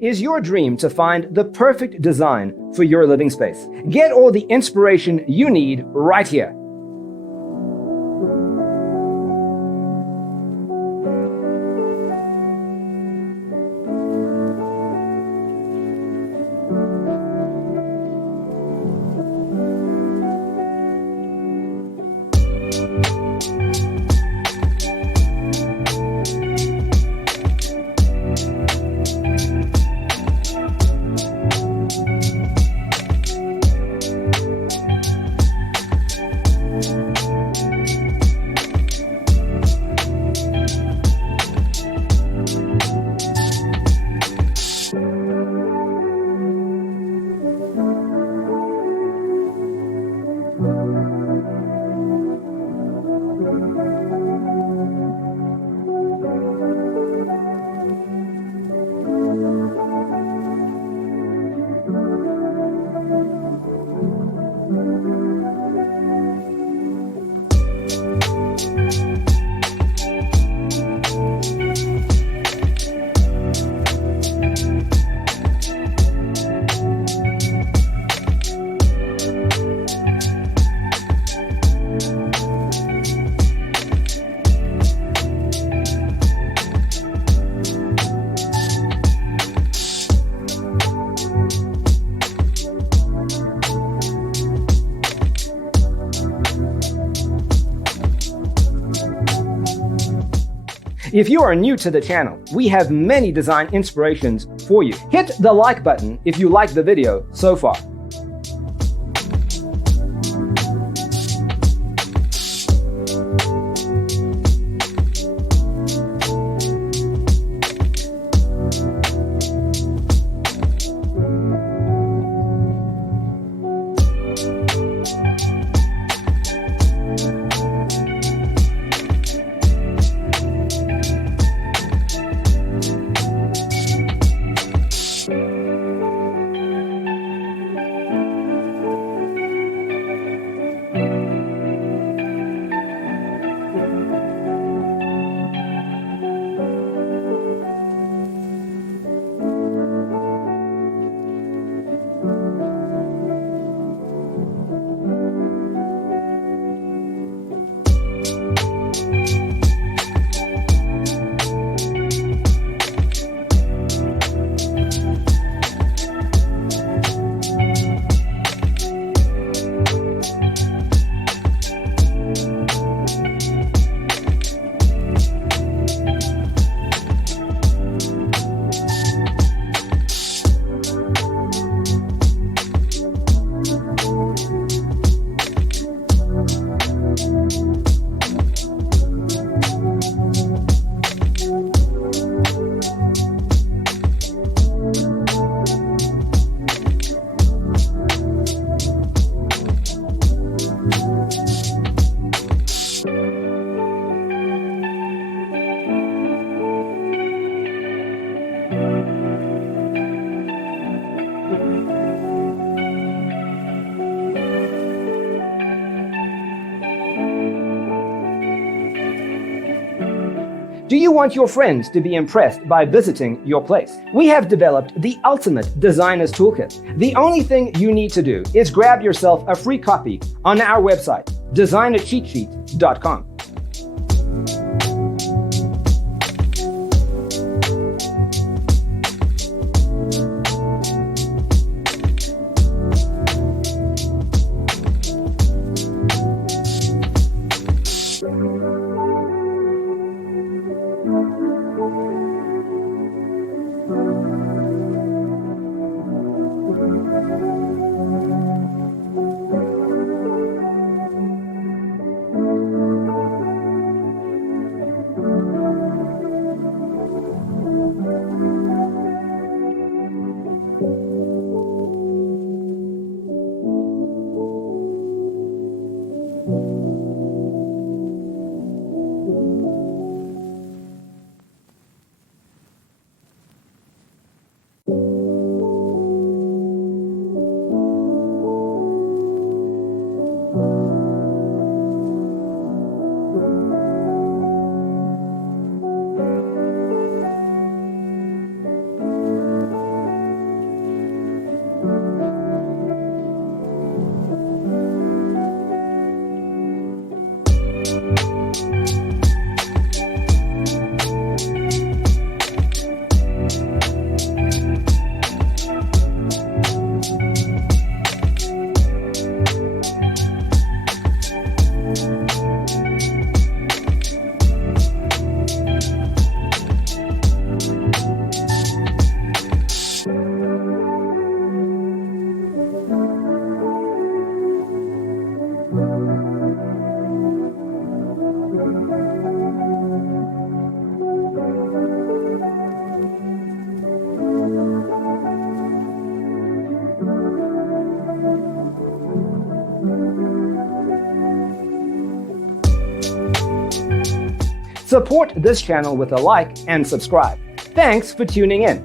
Is your dream to find the perfect design for your living space? Get all the inspiration you need right here. If you are new to the channel, we have many design inspirations for you. Hit the like button if you like the video so far. Do you want your friends to be impressed by visiting your place? We have developed the ultimate designer's toolkit. The only thing you need to do is grab yourself a free copy on our website, designercheatsheet.com. Support this channel with a like and subscribe. Thanks for tuning in.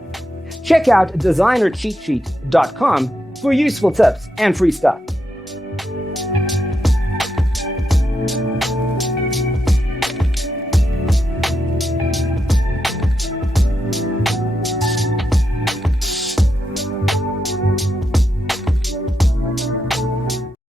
Check out designercheatsheet.com for useful tips and free stuff.